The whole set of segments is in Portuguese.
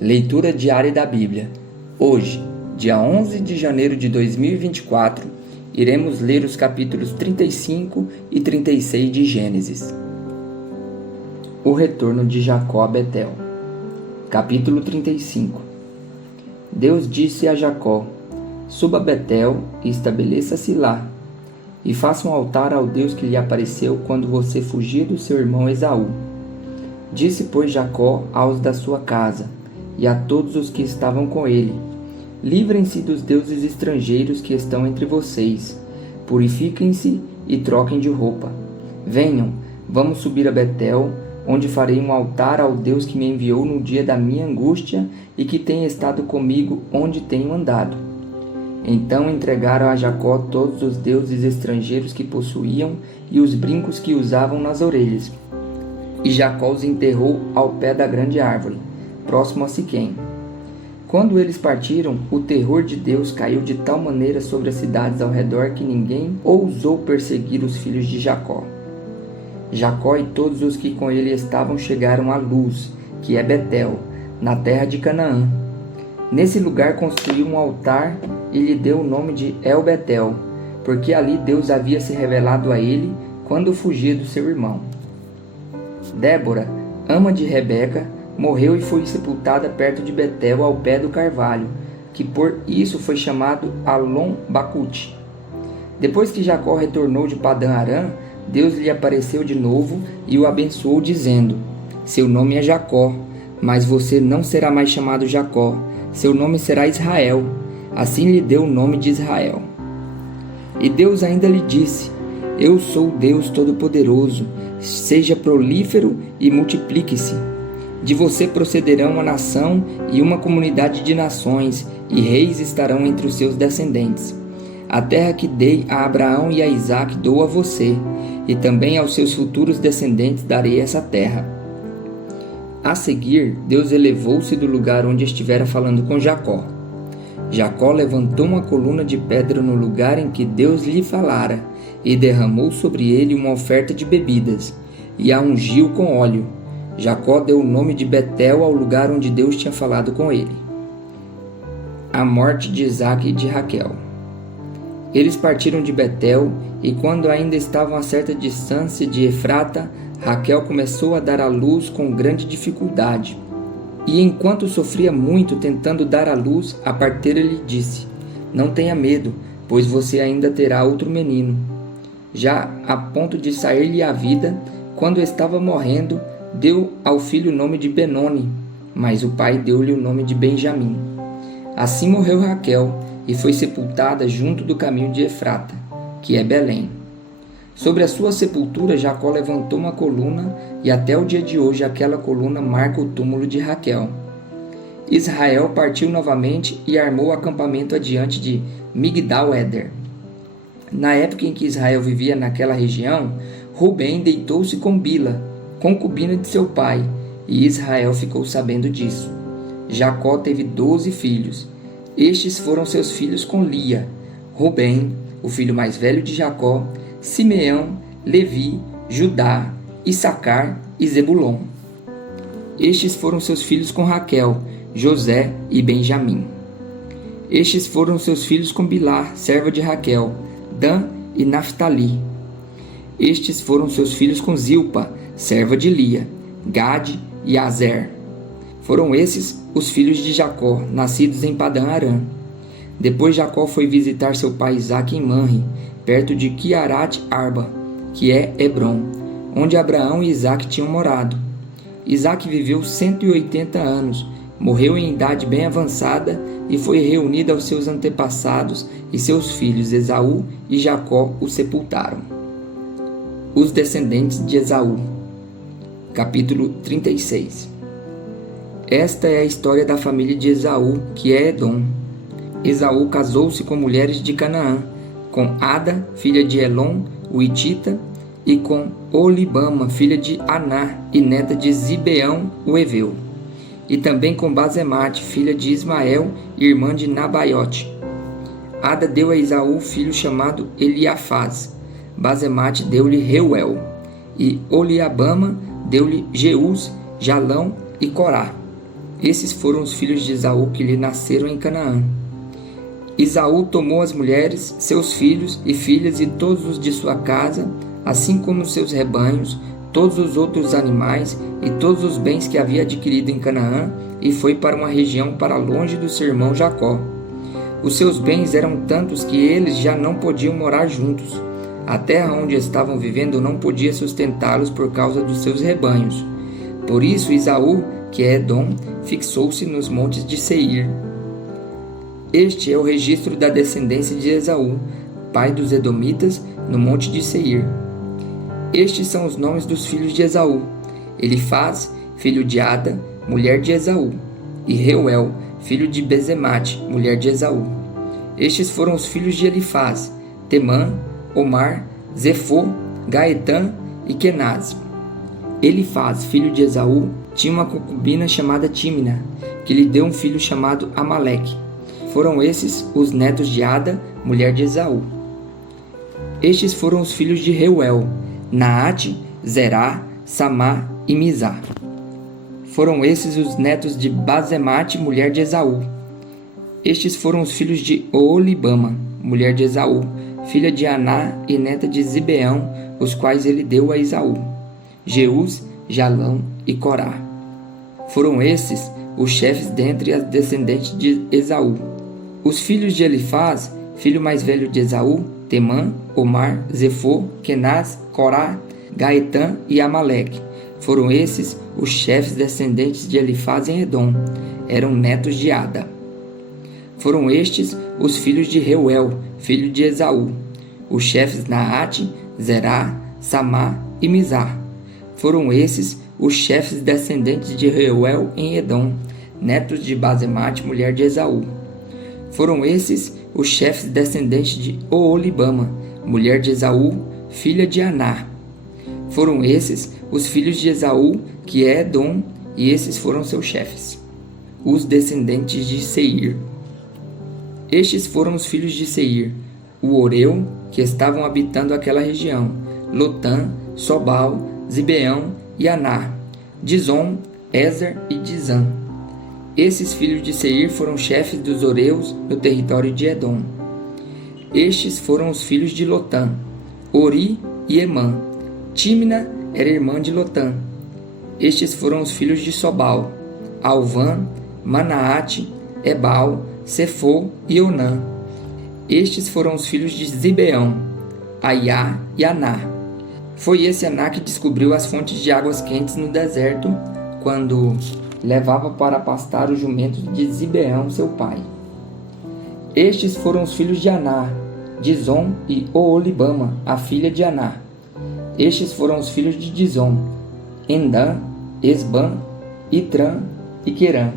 Leitura diária da Bíblia. Hoje, dia 11 de janeiro de 2024, iremos ler os capítulos 35 e 36 de Gênesis. O retorno de Jacó a Betel. Capítulo 35. Deus disse a Jacó: suba a Betel e estabeleça-se lá, e faça um altar ao Deus que lhe apareceu quando você fugia do seu irmão Esaú. Disse, pois, Jacó aos da sua casa e a todos os que estavam com ele: livrem-se dos deuses estrangeiros que estão entre vocês, purifiquem-se e troquem de roupa. Venham, vamos subir a Betel, onde farei um altar ao Deus que me enviou no dia da minha angústia e que tem estado comigo onde tenho andado. Então entregaram a Jacó todos os deuses estrangeiros que possuíam e os brincos que usavam nas orelhas. E Jacó os enterrou ao pé da grande árvore, próximo a Siquém. Quando eles partiram, o terror de Deus caiu de tal maneira sobre as cidades ao redor que ninguém ousou perseguir os filhos de Jacó. Jacó e todos os que com ele estavam chegaram à Luz, que é Betel, na terra de Canaã. Nesse lugar construiu um altar e lhe deu o nome de El-Betel, porque ali Deus havia se revelado a ele quando fugia do seu irmão. Débora, ama de Rebeca, morreu e foi sepultada perto de Betel, ao pé do carvalho, que por isso foi chamado Alon-Bacute. Depois que Jacó retornou de Padã-Arã, Deus lhe apareceu de novo e o abençoou, dizendo: seu nome é Jacó, mas você não será mais chamado Jacó, seu nome será Israel. Assim lhe deu o nome de Israel. E Deus ainda lhe disse: eu sou o Deus Todo-Poderoso, seja prolífero e multiplique-se. De você procederão uma nação e uma comunidade de nações, e reis estarão entre os seus descendentes. A terra que dei a Abraão e a Isaque dou a você, e também aos seus futuros descendentes darei essa terra. A seguir, Deus elevou-se do lugar onde estivera falando com Jacó. Jacó levantou uma coluna de pedra no lugar em que Deus lhe falara, e derramou sobre ele uma oferta de bebidas, e a ungiu com óleo. Jacó deu o nome de Betel ao lugar onde Deus tinha falado com ele. A morte de Isaque e de Raquel. Eles partiram de Betel, e quando ainda estavam a certa distância de Efrata, Raquel começou a dar à luz com grande dificuldade. E enquanto sofria muito tentando dar à luz, a parteira lhe disse: não tenha medo, pois você ainda terá outro menino. Já a ponto de sair-lhe a vida, quando estava morrendo, deu ao filho o nome de Benoni, mas o pai deu-lhe o nome de Benjamim. Assim morreu Raquel, e foi sepultada junto do caminho de Efrata, que é Belém. Sobre a sua sepultura, Jacó levantou uma coluna, e até o dia de hoje aquela coluna marca o túmulo de Raquel. Israel partiu novamente e armou acampamento adiante de Migdal-Eder. Na época em que Israel vivia naquela região, Rubem deitou-se com Bila, concubina de seu pai, e Israel ficou sabendo disso. Jacó teve 12 filhos. Estes foram seus filhos com Lia: Rubem, o filho mais velho de Jacó, Simeão, Levi, Judá, Issacar e Zebulon. Estes foram seus filhos com Raquel, José e Benjamim. Estes foram seus filhos com Bilá, serva de Raquel, Dan e Naphtali. Estes foram seus filhos com Zilpa, serva de Lia, Gade e Azer. Foram esses os filhos de Jacó, nascidos em Padã-Arã. Depois Jacó foi visitar seu pai Isaque em Manre, perto de Quiarat-Arba, que é Hebrom, onde Abraão e Isaque tinham morado. Isaque viveu 180 anos, morreu em idade bem avançada e foi reunido aos seus antepassados, e seus filhos Esaú e Jacó o sepultaram. Os descendentes de Esaú. Capítulo 36. Esta é a história da família de Esaú, que é Edom. Esaú casou-se com mulheres de Canaã, com Ada, filha de Elon, o Hitita, e com Olibama, filha de Aná e neta de Zibeão, o Eveu. E também com Basemate, filha de Ismael, irmã de Nabaiote. Ada deu a Esaú filho chamado Eliafaz. Basemate deu-lhe Reuel. E Oliabama deu-lhe Jeús, Jalão e Corá. Esses foram os filhos de Esaú que lhe nasceram em Canaã. Esaú tomou as mulheres, seus filhos e filhas e todos os de sua casa, assim como os seus rebanhos, todos os outros animais e todos os bens que havia adquirido em Canaã, e foi para uma região para longe do seu irmão Jacó. Os seus bens eram tantos que eles já não podiam morar juntos. A terra onde estavam vivendo não podia sustentá-los por causa dos seus rebanhos. Por isso Esaú, que é Edom, fixou-se nos montes de Seir. Este é o registro da descendência de Esaú, pai dos Edomitas, no monte de Seir. Estes são os nomes dos filhos de Esaú: Elifaz, filho de Ada, mulher de Esaú, e Reuel, filho de Bezemate, mulher de Esaú. Estes foram os filhos de Elifaz: Temã, Omar, Zefô, Gaetã e Kenaz. Elifaz, filho de Esaú, tinha uma concubina chamada Tímina, que lhe deu um filho chamado Amaleque. Foram esses os netos de Ada, mulher de Esaú. Estes foram os filhos de Reuel: Naate, Zerá, Samá e Mizá. Foram esses os netos de Bazemate, mulher de Esaú. Estes foram os filhos de Oolibama, mulher de Esaú, filha de Aná e neta de Zibeão, os quais ele deu a Esaú: Jeús, Jalão e Corá. Foram esses os chefes dentre as descendentes de Esaú. Os filhos de Elifaz, filho mais velho de Esaú: Temã, Omar, Zefô, Kenaz, Corá, Gaetã e Amaleque. Foram esses os chefes descendentes de Elifaz em Edom. Eram netos de Ada. Foram estes os filhos de Reuel, filho de Esaú: os chefes Naate, Zerá, Samá e Mizá. Foram esses os chefes descendentes de Reuel em Edom, netos de Bazemate, mulher de Esaú. Foram esses os chefes descendentes de Oolibama, mulher de Esaú, filha de Aná. Foram esses os filhos de Esaú, que é Edom, e esses foram seus chefes, os descendentes de Seir. Estes foram os filhos de Seir: o Oreu, que estavam habitando aquela região, Lotã, Sobal, Zibeão e Aná, Dizon, Ezer e Dizã. Esses filhos de Seir foram chefes dos Oreus no território de Edom. Estes foram os filhos de Lotã: Ori e Emã. Tímina era irmã de Lotã. Estes foram os filhos de Sobal: Alvã, Manaate, Ebal, Sefô e Onã. Estes foram os filhos de Zibeão: Aiá e Aná. Foi esse Aná que descobriu as fontes de águas quentes no deserto, quando levava para pastar os jumentos de Zibeão, seu pai. Estes foram os filhos de Aná: Dizon e Oolibama, a filha de Aná. Estes foram os filhos de Dizon: Endã, Esbã, Itrã e Querã.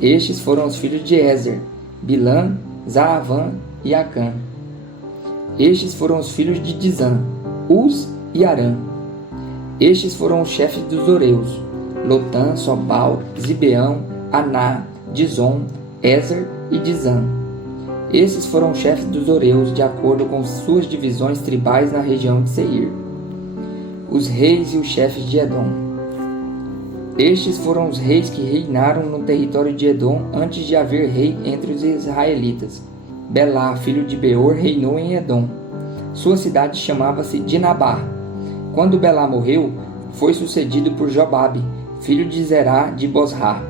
Estes foram os filhos de Ezer: Bilã, Zaavã e Acã. Estes foram os filhos de Dizã: Uz e Arã. Estes foram os chefes dos Oreus: Lotã, Sobal, Zibeão, Aná, Dizon, Ezer e Dizã. Esses foram os chefes dos Oreus, de acordo com suas divisões tribais na região de Seir. Os reis e os chefes de Edom. Estes foram os reis que reinaram no território de Edom antes de haver rei entre os israelitas. Belá, filho de Beor, reinou em Edom. Sua cidade chamava-se Dinabá. Quando Belá morreu, foi sucedido por Jobabe, filho de Zerá de Bosra.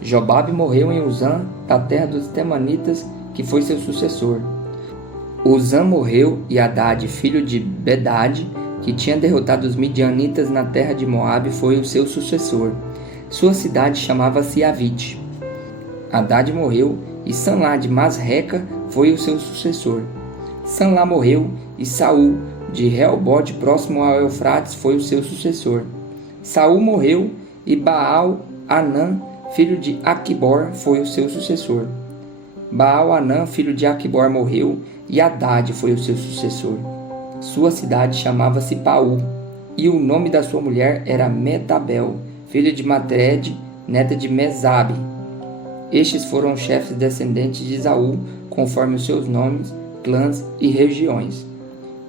Jobabe morreu em Uzã, da terra dos Temanitas, que foi seu sucessor. Uzã morreu e Hadade, filho de Bedade, que tinha derrotado os midianitas na terra de Moabe, foi o seu sucessor. Sua cidade chamava-se Avite. Hadade morreu e Sanlá de Masreca foi o seu sucessor. Sanlá morreu e Saul de Reobote, próximo ao Eufrates, foi o seu sucessor. Saul morreu e Baal-Anã, filho de Aquibor, foi o seu sucessor. Baal-Anã, filho de Aquibor, morreu e Hadade foi o seu sucessor. Sua cidade chamava-se Paú, e o nome da sua mulher era Metabel, filha de Matred, neta de Mesabe. Estes foram os chefes descendentes de Esaú, conforme os seus nomes, clãs e regiões: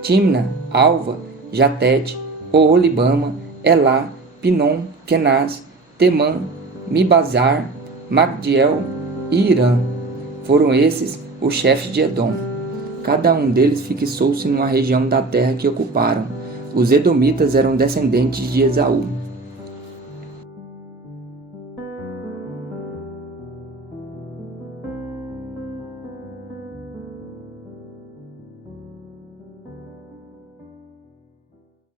Timna, Alva, Jatete, Oolibama, Elá, Pinom, Kenaz, Temã, Mibazar, Magdiel e Irã. Foram esses os chefes de Edom. Cada um deles fixou-se numa região da terra que ocuparam. Os edomitas eram descendentes de Esaú.